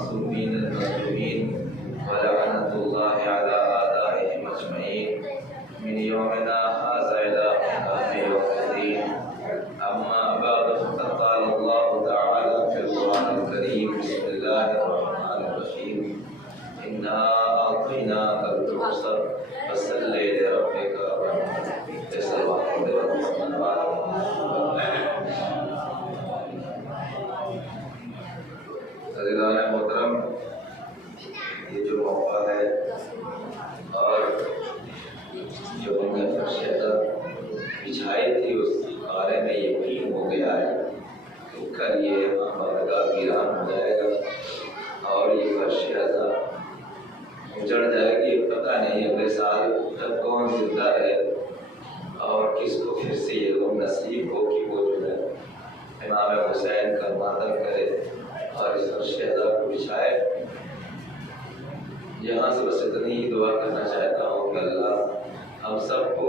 المعصومين المظلومين ولعنة الله على أعدائهم أجمعين من يومنا هذا إلى قيام يوم الدين. أما بعد فقد قال الله تعالى في القرآن الكريم: بسم الله الرحمن الرحيم إنا أعطيناك الكوثر فصل لربك عزیزان محترم، یہ جو موقع ہے اور جو ہم نے فرشتہ بچھائی تھی اس کے بارے میں یقین ہو گیا ہے کہ کل یہ ہمارا ویران ہو جائے گا اور یہ فرشتہ اجڑ جائے گی. پتہ نہیں اگلے سال تک کون زندہ ہے اور کس کو پھر سے یہ غم نصیب ہو کہ وہ جو ہے امام حسین کا ماتم کرے اور اس فرشتہ کو بچھائے. یہاں سے بس اتنی ہی دعا کرنا چاہتا ہوں کہ اللہ ہم سب کو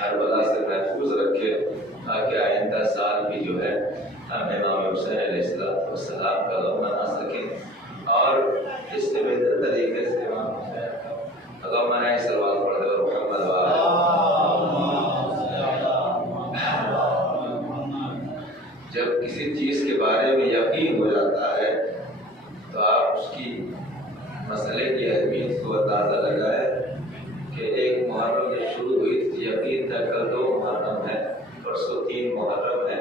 ہر بلا سے محفوظ رکھے تاکہ آئندہ سال بھی جو ہے ہم امام حسین علیہ السلام کا غم منا سکیں اور اس سے بہتر طریقے سے امام حسین کا غم منائیں. صلوات پڑھتے ہوئے محمد جب کسی چیز کے بارے میں یقین ہو جاتا ہے تو آپ اس کی مسئلے کی اہمیت کو اندازہ لگائیں کہ ایک محرم جب شروع ہوئی تھی یقین تھا کل 2 محرم ہے، پرسوں 3 محرم ہے،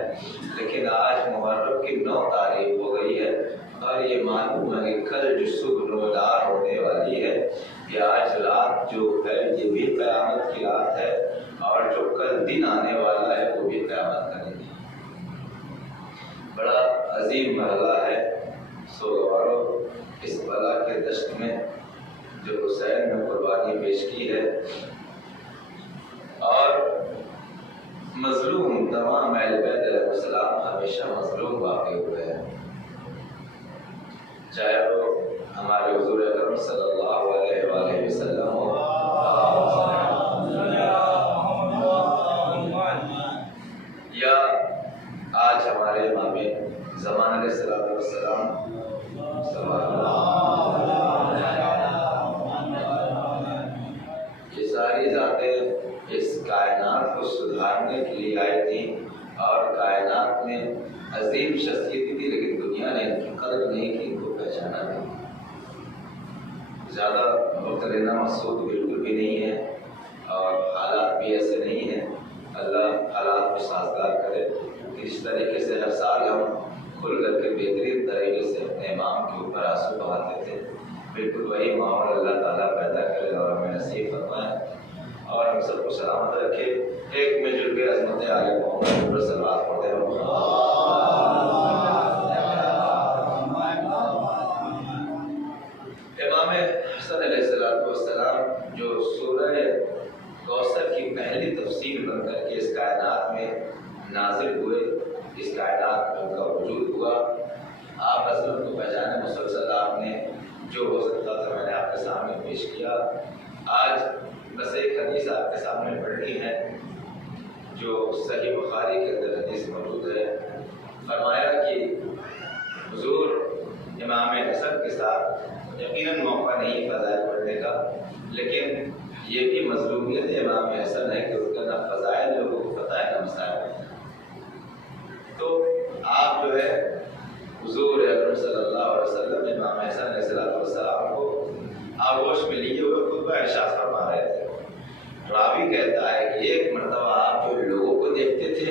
لیکن آج محرم کی 9 تاریخ ہو گئی ہے اور یہ معلوم ہے کہ کل جو صبح نودار ہونے والی ہے، یہ آج رات جو ہے یہ بھی قیامت کی رات ہے اور جو کل دن آنے والا ہے وہ بھی قیامت کا دن ہے. بڑا عظیم مرحلہ ہے. سو گوارو اس بلا کے دشت میں جو حسین نے قربانی پیش کی ہے اور مظلوم تمام اہل بیت علیہ السلام ہمیشہ مظلوم واقع ہوئے ہیں، چاہے وہ ہمارے حضور اکرم صلی اللہ علیہ وآلہ وسلم ہو یا آج ہمارے امام زمان علیہ السلام. یہ ساری ذاتیں اس کائنات کو سدھارنے کے لیے آئی تھیں اور کائنات میں عظیم شخصیت تھی، لیکن دنیا نے ان کی قدر نہیں کی، ان کو پہچانا نہیں. زیادہ مقترنہ مسعود بالکل بھی نہیں ہے اور حالات بھی ایسے نہیں ہیں. اللہ حالات کو سازگار کرے. اس طریقے سے ہر سال ہم کھل کر کے بہترین طریقے سے اپنے امام کے اوپر آنسو بہاتے تھے. بالکل وہی ماحول اللہ تعالیٰ پیدا کرے اور ہمیں نصیب فرمائے اور ہم سب کو سلامت رکھے. ایک مل جل کے عظمت عالیہ محمد پر صلوات پڑھتے ہیں. امام حسن علیہ السلام جو سورہ کوثر کی پہلی تفسیر بن کر کے اس کائنات میں نازل ہوئے، اس کائنات میں ان کا وجود ہوا. آپ عظمت کو پہچانے مسلسل آپ نے جو ہو سکتا تھا میں نے آپ کے سامنے پیش کیا. آج بس ایک حدیث آپ کے سامنے پڑھنی ہے جو صحیح بخاری کے اندر حدیث موجود ہے. فرمایا کہ حضور امام حسن کے ساتھ یقیناً موقع نہیں فضائل پڑھنے کا، لیکن یہ بھی مظلومیت امام حسن ہے کہ اس کا نہ فضائل لوگوں کو پتہ ہے نہ مسائل. تو آپ جو ہے حضور اکرم صلی اللہ علیہ وسلم امام حسن علیہ السلام کو آغوش میں لیے ہوئے خطبہ ارشاد فرما رہے تھے. راوی کہتا ہے کہ ایک مرتبہ آپ جو لوگوں کو دیکھتے تھے،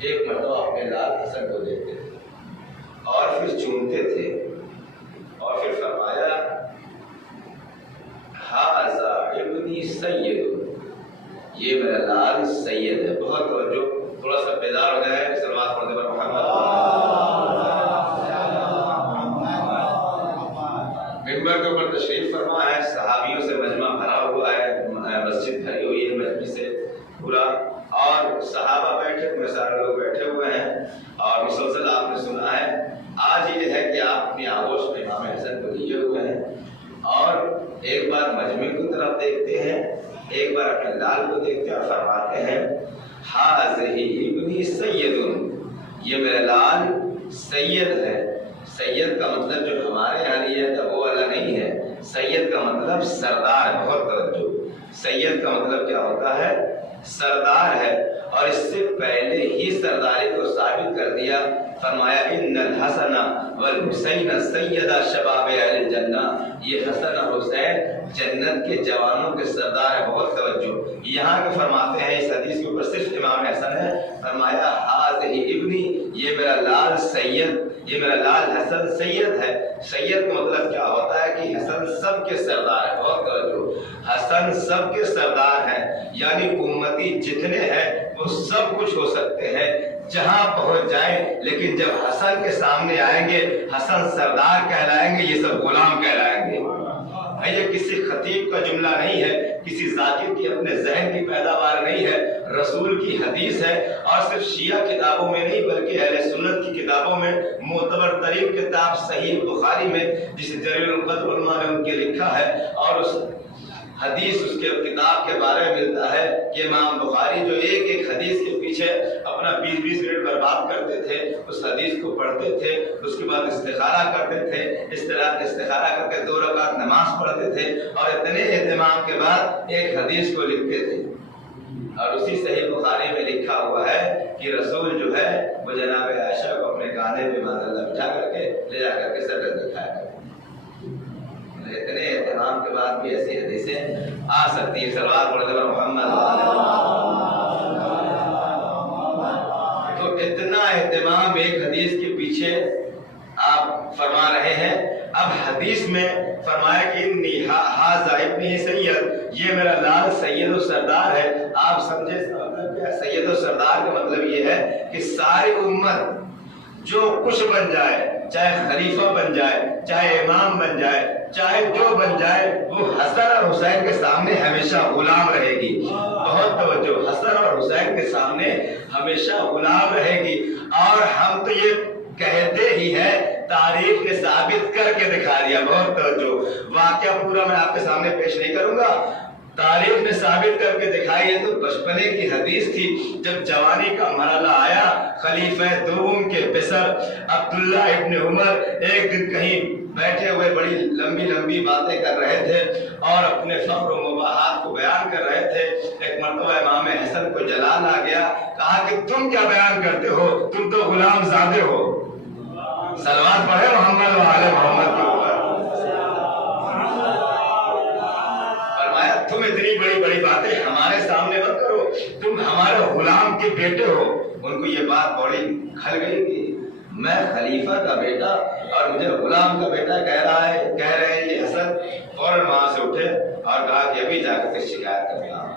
ایک مرتبہ اپنے لال حسن کو دیکھتے تھے اور پھر چومتے تھے اور پھر فرمایا ھذا ابنی سید، یہ میرا لال سید ہے. بہت توجہ، تھوڑا سا بیدار ہو جائے. صلوات پڑھتے پر محمد. ممبر کے اوپر تشریف فرما ہے، صحابیوں سے مجمع بھرا ہوا ہے، مسجد بھری ہوئی ہے مجمع سے پورا، اور صحابہ بیٹھے ہوئے، سارے لوگ بیٹھے ہوئے ہیں اور مسلسل آپ نے سنا ہے. آج یہ ہے کہ آپ اپنی آغوش میں امام حسن کو لیے ہوئے ہیں اور ایک بار مجمع کی طرف دیکھتے ہیں، ایک بار اپنے لال کو دیکھتے ہیں اور فرماتے ہیں ھذہ ابنی سید، یہ میرا لال سید ہے. سید کا مطلب جو ہمارے یہاں لیا تھا وہ والا نہیں ہے. سید کا مطلب سردار ہے. بہت توجہ. سید کا مطلب کیا ہوتا ہے؟ سردار ہے. اور اس سے پہلے ہی سرداری کو ثابت کر دیا. فرمایا ان الحسن والحسین سیدا شباب اہل الجنہ. یہ حسن اور حسین جنت کے جوانوں کے سردار ہے. بہت توجہ. یہاں کے فرماتے ہیں اس حدیث کے اوپر صرف امام حسن ہے. فرمایا ہذہ ابنی، یہ میرا لال سید، یہ میرا لال حسن سید ہے. سید کا مطلب کیا ہوتا ہے کہ حسن سب کے سردار ہے. بہت توجہ. حسن سب کے سردار ہیں، یعنی امتی جتنے ہیں وہ سب کچھ ہو سکتے ہیں جہاں پہنچ جائیں، لیکن جب حسن کے سامنے آئیں گے حسن سردار کہلائیں گے، یہ سب غلام کہلائیں گے. یہ کسی خطیب کا جملہ نہیں ہے، کسی ذاکر کی اپنے ذہن کی پیداوار نہیں ہے، رسول کی حدیث ہے. اور صرف شیعہ کتابوں میں نہیں بلکہ اہل سنت کی کتابوں میں، معتبر ترین کتاب صحیح بخاری میں جسے جلیل القدر علماء نے ان کے لکھا ہے، اور اس حدیث اس کے کتاب کے بارے میں ملتا ہے کہ امام بخاری جو ایک ایک حدیث کے پیچھے اپنا 20-20 منٹ برباد کرتے تھے، اس حدیث کو پڑھتے تھے، اس کے بعد استخارہ کرتے تھے، اس طرح استخارہ کر کے 2 رکعت نماز پڑھتے تھے، اور اتنے اہتمام کے بعد ایک حدیث کو لکھتے تھے. اور اسی صحیح بخاری میں لکھا ہوا ہے کہ رسول جو ہے وہ جناب عائشہ کو اپنے کاندھے پہ مان اللہ بٹھا کر کے لے جا کر کے سر دکھایا کرتے. اتنے اہتمام کے بعد بھی ایسی حدیثیں آ سکتی ہے. صلوات پڑھتے ہیں محمد. تو اتنا اہتمام ایک حدیث کے پیچھے آپ فرما رہے ہیں. اب حدیث میں فرمایا کہ انی ھذا ابنی سید، یہ میرا لال سید و سردار ہے. آپ سمجھے سید و سردار کا مطلب یہ ہے کہ ساری امت جو کچھ بن جائے، چاہے خلیفہ بن جائے، چاہے امام بن جائے، چاہے جو بن جائے، وہ حسن اور حسین کے سامنے ہمیشہ غلام رہے گی. بہت توجہ. حسن اور حسین کے سامنے ہمیشہ غلام رہے گی. اور ہم تو یہ کہتے ہی ہے، تاریخ نے ثابت کر کے دکھا دیا. بہت توجہ. واقعہ پورا میں آپ کے سامنے پیش نہیں کروں گا، تاریخ نے ثابت کر کے دکھائی ہے. تو بچپنے کی حدیث تھی. جب جوانی کا مرحلہ آیا، خلیفہ دوم کے پسر عبداللہ ابن عمر ایک دن کہیں بیٹھے ہوئے بڑی لمبی لمبی باتیں کر رہے تھے اور اپنے فخر و مباحات کو بیان کر رہے تھے. ایک مرتبہ امام حسن کو جلال آ گیا. کہا کہ تم کیا بیان کرتے ہو، تم تو غلام زادے ہو. صلوات پڑھے محمد و آل محمد کے اوپر. تم اتنی بڑی بڑی باتیں ہمارے سامنے مت کرو، تم ہمارے غلام کے بیٹے ہو. ان کو یہ بات بڑی کھل گئی کہ میں خلیفہ کا بیٹا اور مجھے غلام کا بیٹا کہہ رہے ہیں یہ حسن. فوراً وہاں سے اٹھے اور کہا کہ ابھی جا کر شکایت کرتا ہوں.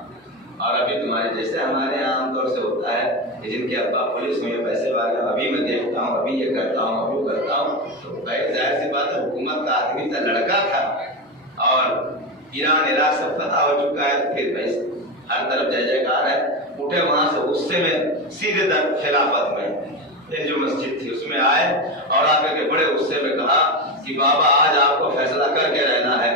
اور ابھی تمہارے جیسے ہمارے یہاں عام طور سے ہوتا ہے کہ جن کے ابا پولیس میں یہ پیسے والے، ابھی میں دیکھتا ہوں، ابھی یہ کرتا ہوں، ابھی وہ کرتا ہوں. تو ظاہر سی بات ہے، حکومت کا آدمی تھا، لڑکا تھا، اور ایران عراق سب فتح ہو چکا ہے. پھر بھائی ہر طرف جے جے کار ہے. اٹھے وہاں سے غصے میں سیدھے در خلافت میں جو مسجد تھی اس میں آئے اور آ کر کے بڑے غصے میں کہا کہ بابا آج آپ کو فیصلہ کر کے رہنا ہے.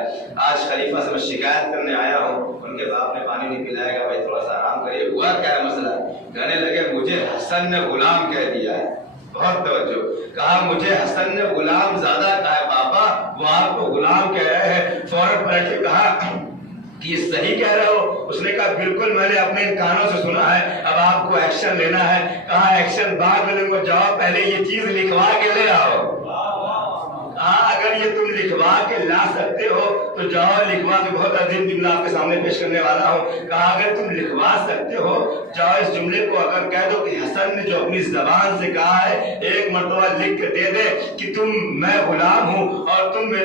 آج خلیفہ سے میں شکایت کرنے آیا ہوں. ان کے باپ نے پانی نہیں پلائے گا. بھائی تھوڑا سا آرام کریے، ہوا کیا ہے مسئلہ؟ کہنے لگے مجھے حسن نے غلام کہہ دیا ہے. بہت توجہ. کہا مجھے حسن نے غلام زیادہ کہا ہے بابا، وہ آپ کو غلام کہہ رہے ہیں. فوراً پلٹ کے کہا کہ یہ صحیح کہہ رہے ہو؟ اس نے کہا بالکل، میں نے اپنے ان کانوں سے سنا ہے، اب آپ کو ایکشن لینا ہے. کہا ایکشن بعد میں لوں گا، جواب پہلے یہ چیز لکھوا کے لے آؤ. اگر یہ تم لکھوا کے لا سکتے ہو تو جاؤ لکھوا کے. بہت عظیم جملہ آپ کے سامنے پیش کرنے والا ہوں. کہا اگر تم لکھوا سکتے ہو جاؤ اس جملے کو اگر کہہ دو کہ حسن نے جو اپنی زبان سے کہا ہے ایک مرتبہ لکھ کے دے دے کہ میں غلام ہوں اور تم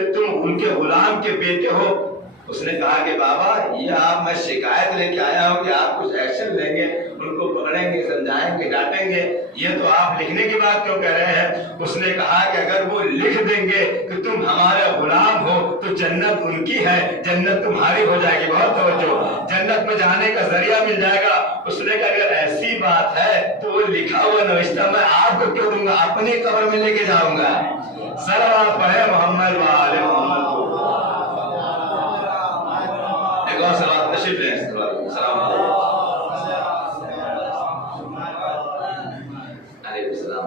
ان کے غلام کے بیٹے ہو. اس نے کہا کہ بابا یہ آپ میں شکایت لے کے آیا ہوں کہ آپ کچھ ایکشن لیں گے، ان کو پکڑیں گے، سمجھائیں گے، ڈانٹیں گے، یہ تو آپ لکھنے کی بات کیوں کہہ رہے ہیں؟ اس نے کہا کہ اگر وہ لکھ دیں گے کہ تم ہمارے غلام ہو تو جنت ان کی ہے، جنت تمہاری ہو جائے گی. بہت توجہ. جنت میں جانے کا ذریعہ مل جائے گا. اس نے کہا اگر ایسی بات ہے تو وہ لکھا ہوا نوشتہ میں آپ کو کیوں دوں گا، اپنی قبر میں لے کے جاؤں گا. صلوات پڑھے محمد و آل محمد. صلوات تشریف لیں. السلام علیکم. علیکم السلام.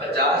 50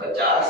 50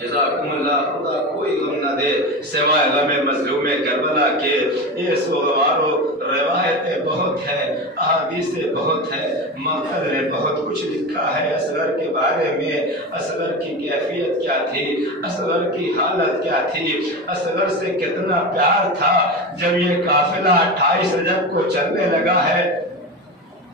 جزاکم اللہ، خدا کوئی غم نہ دے سوائے غم مظلوم کربلا کے۔ یہ سوگوارو روایتیں بہت ہیں، احادیثیں بہت ہیں، مقتل نے بہت کچھ لکھا ہے اصغر کے بارے میں، اصغر کی کیفیت کیا تھی، اصغر کی حالت کیا تھی، اصغر سے کتنا پیار تھا۔ جب یہ قافلہ 28 رجب کو چلنے لگا ہے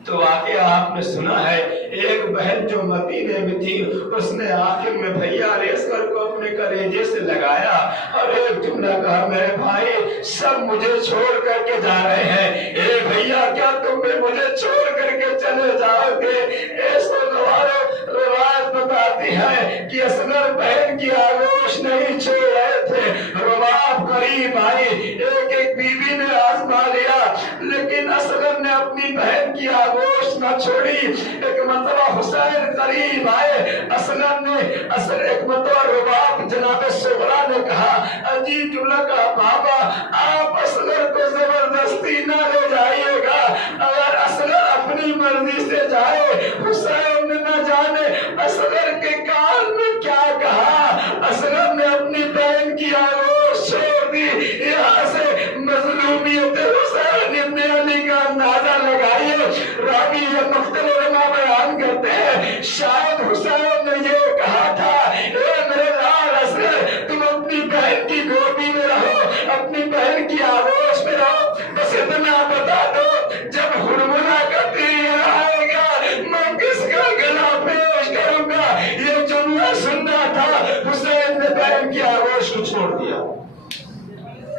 تو واقعہ آپ نے سنا ہے، ایک بہن جو مدینے میں تھی اس نے آخر میں بھیا اصغر کو اپنے کلیجے سے لگایا اور ایک جملہ کہا، میرے بھائی سب مجھے چھوڑ کر کے جا رہے ہیں، اے بھیا کیا تم بھی مجھے چھوڑ کر کے چلے جاؤ گے؟ ایسا نوارو روایت بتاتی ہے کہ اصغر بہن کی آغوش نہیں چھوڑ رہے تھے، رباب قریب آئی، ایک ایک بیوی نے آزما لیا لیکن اصغر نے اپنی بہن کی آغوش نہ چھوڑی۔ ایک مرتبہ حسین قریب آئے، اصغر نے ایک مرتبہ رباب جناب صغرا نے کہا، عجیب جملہ کہا، بابا آپ اصغر کو زبردستی نہ لے جائیے گا، اگر اصغر اپنی مرضی سے جائے۔ حسین نے نہ جانے اصغر کے کان میں کیا کہا، اصغر نے اپنی بہن کی آغوش چھوڑ دی۔ یہاں سے مظلومیت حسین ابن علی کا اندازہ لگائیے۔ راوی یہ مقتل علماء بیان کرتے ہیں، شاید حسین نے یہ کہا تھا، اے میرے لال اصغر تم اپنی بہن کی گودی میں رہو، اپنی بہن کی آغوش میں رہو، بس اتنا بتا دو جب ہرملا کا تیر آئے گا میں کس کا گلا پیش کروں گا۔ یہ جملہ سننا تھا، حسین نے بہن کی آغوش کو چھوڑ دیا۔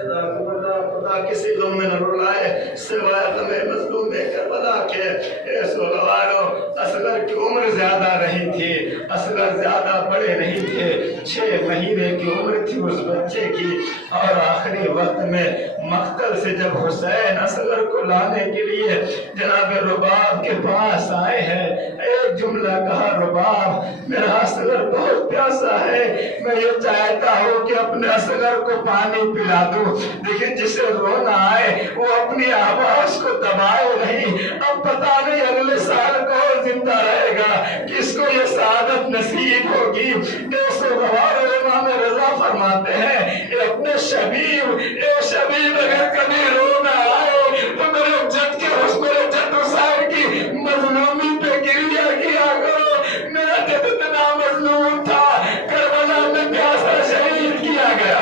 خدا کسی غم میں نہ رلائے سوائے غم مظلوم کربلا کے۔ اے سوگوارو اصغر کی عمر زیادہ نہیں تھی، اصغر زیادہ بڑے نہیں تھے، 6 مہینے کی عمر تھی اس بچے کی، اور آخری وقت میں مقتل سے جب حسین اصغر کو لانے کے لیے جناب رباب کے پاس آئے ہیں، ایک جملہ کہا، رباب میرا اصغر بہت پیاسا ہے، میں یہ چاہتا ہوں کہ اپنے اصغر کو پانی پلا دوں، لیکن جسے رونا آئے وہ اپنی آواز کو دبائے نہیں۔ اب پتہ نہیں اگلے سال کون زندہ رہے گا، کس کو یہ سعادت نصیب ہوگی۔ ایسے غوار امام رضا فرماتے ہیں، اے اپنے شبیب، اے شبیب اگر کبھی رونا آئے تو میرے جد کے میرے جد حسین کی مظلومی پہ گریہ کیا کرو، میرا جد اتنا مظلوم تھا، کربلا میں پیاسا شہید کیا گیا۔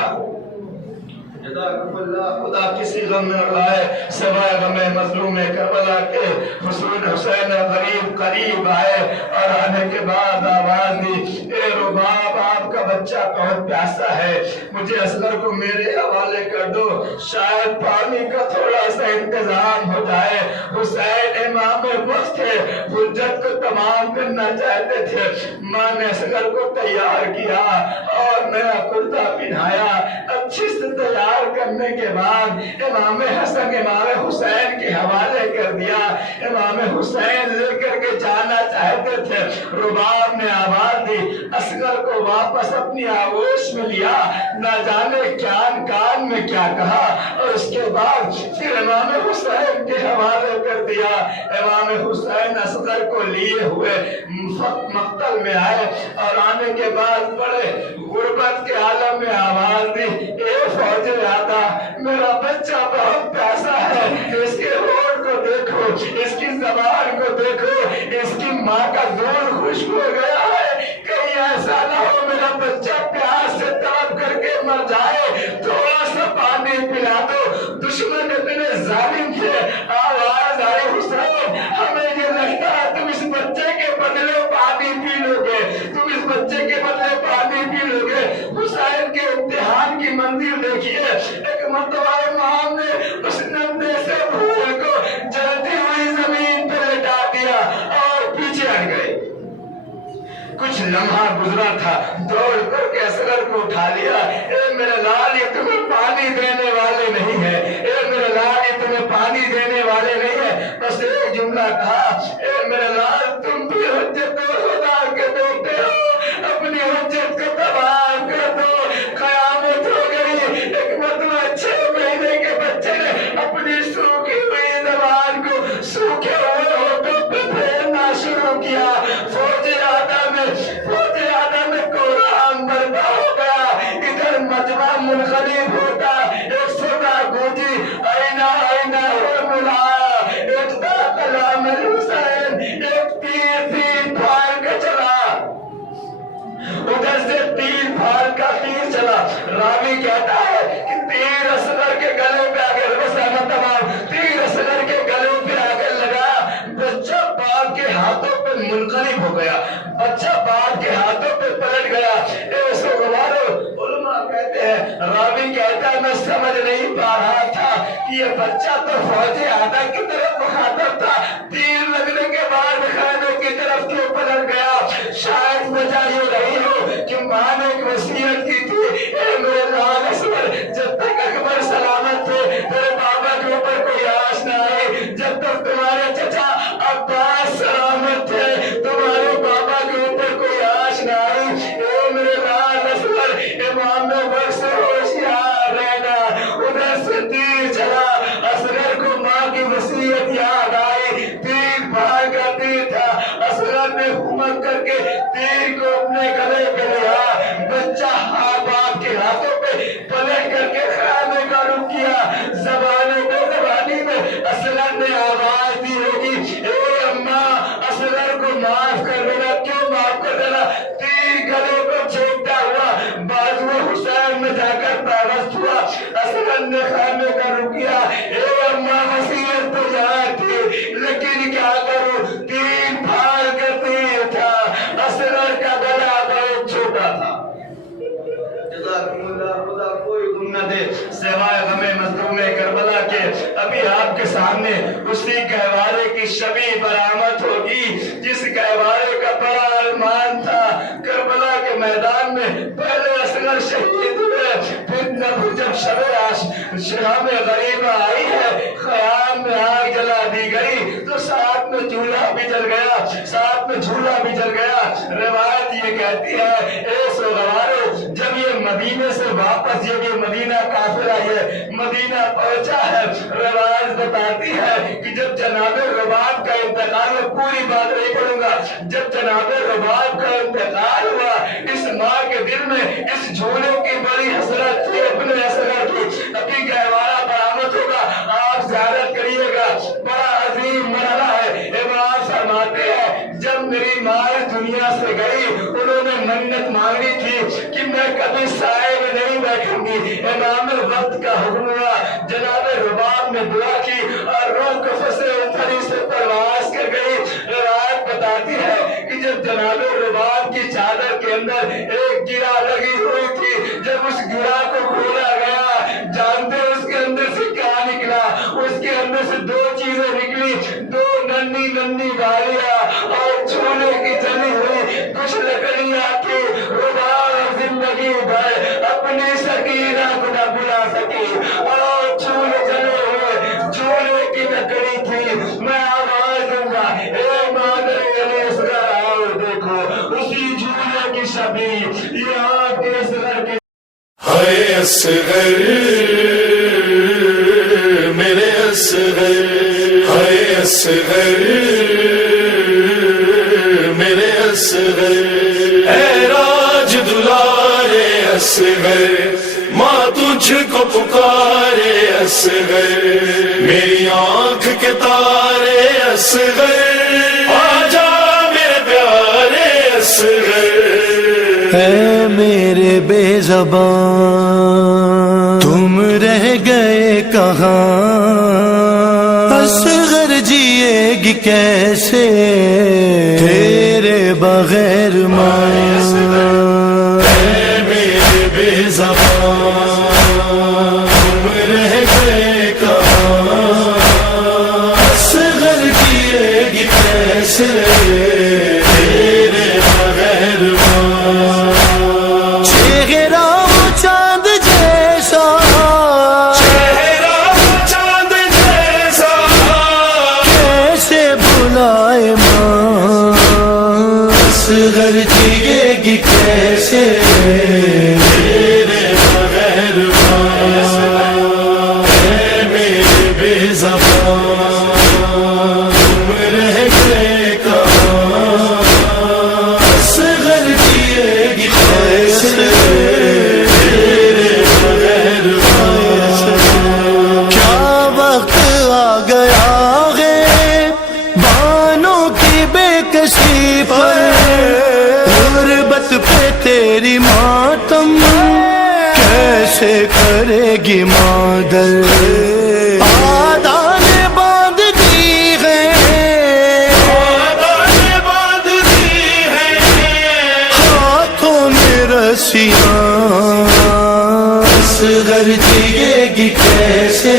جزاکم اللہ، خدا کسی غم میں لائے سوائے غم مظلوم کربلا کے۔ حسین غریب قریب آئے اور آنے کے بعد آواز دی، اے رباب آپ کا بچہ بہت پیاسا ہے، مجھے اصغر کو میرے حوالے کر دو، شاید پانی کا تھوڑا سا انتظام ہو جائے۔ حسین امام وقت تھے، حجت کو تمام کرنا چاہتے تھے۔ ماں نے اصغر کو تیار کیا اور نیا کرتا پہنایا، اچھی سے تیار کرنے کے بعد امام حسن امام حسین کے حوالے کر دیا۔ امام حسین لے کر کے جانا چاہتے تھے، رباب نے آواز دی، اصغر کو واپس اپنی آغوش میں لیا، نہ جانے کان میں کیا کہا، اور اس کے بعد پھر امام حسین کے حوالے کر دیا۔ امام حسین اصغر کو لیے ہوئے مقتل میں آئے اور آنے کے بعد بڑے غربت کے عالم میں آواز دی، اے فوج آتا میرا بچہ بہت پیاسا ہے، اس کے ہونٹ کو دیکھو، اس کی زبان کو دیکھو، اس کی ماں کا دودھ خشک ہو گیا ہے، کہیں ایسا نہ ہو میرا بچہ پیاس سے تڑپ کر کے مر جائے، تھوڑا سا پانی پلا دو۔ دشمن اتنے ظالم تھے، آواز آئی، حسین ہمیں یہ لگتا ہے تم اس بچے کے بدلے پانی پی لو گے، تم اس بچے کے بدلے پانی پی لو گے۔ حسین کے امتحان کی منزل دیکھیے، ایک مرتبہ امام نے اس نندے سے پھول کو جلتی ہوئی زمین پہ لٹا دیا اور پیچھے ہٹ گئے۔ کچھ لمحہ گزرا تھا، دوڑ کر کے اصغر کو اٹھا لیا، اے میرے لال یہ تمہیں پانی دینے والے نہیں ہے، اے میرے لال یہ تمہیں پانی دینے والے نہیں ہے، بس ایک جملہ کہا، اے میرے لال تم بھی حجت خدا کے بیٹے ہو، اپنی حجت کو تمام کر دو، قیامت ہو گئی۔ ایک مرتبہ 6 مہینے کے بچے نے اپنی سوکھی ہوئی زبان کو سوکھے ہوئے ہونٹوں پہ پھیرنا شروع کیا۔ فوج آدم میں قرآن برپا ہو راوی کہتا ہے کہ تیر اصغر کے گلے پہ آ کر تیر اصغر کے گلے پہ آ کر لگا، بچہ باپ کے ہاتھوں پہ منقلب ہو گیا، بچہ باپ کے ہاتھوں پہ پلٹ گیا۔ اے سوگوارو، علماء کہتے ہیں، راوی کہتا ہے میں سمجھ نہیں پا رہا تھا کہ یہ بچہ تو فوج اعلیٰ کی طرف مخاطب تھا، تیر لگنے کے بعد خانے کی طرف کیوں پلٹ گیا؟ شاید وجہ یہ رہی ہو کہ ماں نے ایک وصیت کی تھی، اے میرے لال اصغر، جب تک اکبر سلامت تھے تیرے بابا کے اوپر کوئی آش نہ آئی، جب تک تمہارے چچا عباس سلامت تھے تمہارے بابا کے اوپر کوئی آش نہ آئی۔ اے میرے لال اصغر، امام وقت سے ہوشیار رہنا۔ ادھر سے تیر چلا، اصغر کو ماں کی وصیت یاد آئی، تیر بھائی کا تیر تھا، اصغر نے ہمت کر کے تیر کو اپنے گلے پہ لیا، بچہ باپ کے ہاتھوں پہ پلٹ کر کے خانے کا رخ کیا۔ زبانی میں اصغر نے آواز دی ہوگی، اے اماں اصغر کو معاف کر دینا۔ کیوں معاف کر دینا؟ تیر گلے کو چھیدتا ہوا بازو حسین میں جا کر پیوست ہوا۔ اصغر نے خانے کا رخ کیا، اے اماں وصیت تو یاد تھی لیکن کیا کروں، تیر پھاڑ کر تیر تھا، اصغر کا گلا بہت چھوٹا تھا۔ خدا کوئی غم نہ دے سوائے غم مظلوم کربلا کے۔ ابھی آپ کے سامنے اسی گہوارے کی شبیہ برآمد ہوگی جس گہوارے کا بڑا ارمان تھا۔ کربلا کے میدان میں پہلے اصغر شہید ہوئے، پھر جب شام غریب آئی ہے، خیام میں آگ جلا دی گئی تو ساتھ میں چولہا بھی جل گیا، ساتھ میں جھولا بھی جل گیا۔ روایت یہ کہتی ہے، اے سوگوارو، جب یہ مدینے سے واپس یہ مدینہ قافلہ یہ مدینہ پہنچا ہے، روایت بتاتی ہے کہ جب جناب رباب کا انتقال، میں پوری بات نہیں پڑھوں گا، جب جناب رباب کا انتقال ہوا، اس ماں کے دل میں اس جھولے کی بڑی حسرت تھی اپنے اصغر کی۔ ابھی گہوارہ برآمد ہوگا، آپ زیارت کریے گا، بڑا عظیم مرحلہ ہے۔ امام فرماتے ہیں جب میری ماں اس دنیا سے گئی، انہوں نے منت مانگی تھی کہ میں کبھی سائے میں نہیں بیٹھوں گی۔ امام وقت کا حکم ہوا، جناب رباب نے دعا کی اور روح کفر سے اتھری سے پرواز کر گئی۔ روایت بتاتی ہے کہ جب جناب رباب کی چادر کے اندر ایک گرہ لگی ہوئی تھی، جب اس گرہ کو کھولا گیا، جانتے اس کے اندر سے کیا نکلا؟ اس کے اندر سے دو چیزیں نکلی، دو ننھی ننھی بالیاں اور چولہے کی جلی ہوئی کچھ لکڑیاں تھی۔ رباب زندگی بھر اپنی سکینہ کو نہ بلا سکی اور چولہے جلے ہوئے چولہے کی لکڑی تھی۔ میں آواز دوں گا، اے مادر علی اصغر آؤ دیکھو اسی چولہے کی شبیہ، یہ آپ کے اصغر کی۔ ہائے اصغر میرے اصغر، ہائے اصغر میرے اصغر، اے راج دلارے اصغر، ماں تجھ کو پکارے اصغر، میری آنکھ کے تارے اصغر، آجا میرے پیارے اصغر۔ اے میرے بے زبان تم رہ گئے کہاں، اصغر جیے گی کیسے تیرے بغیر ماں۔ اے میرے بے زبان تم رہ گئے کہاں، اصغر جیے گی کیسے تیرے بغیر ماں۔ چہرہ چاند جیسا، چہرہ چاند جیسا، کیسے بلائے ماں، اصغر جیے گی کیسے تیرے بغیر ماں۔ اے میرے بے زبان تم رہ گئے کہاں، اصغر جیے گی کیسے تیرے بغیر ماں۔ کیا وقت آ گیا ہے بانوں کی بے کسی پر، غربت پہ تیری ماتم کیسے کیسے کرے گی مادر آدانے باندھ دی ہے ہاتھوں میں رسیاں، اصغر جیے گی کیسے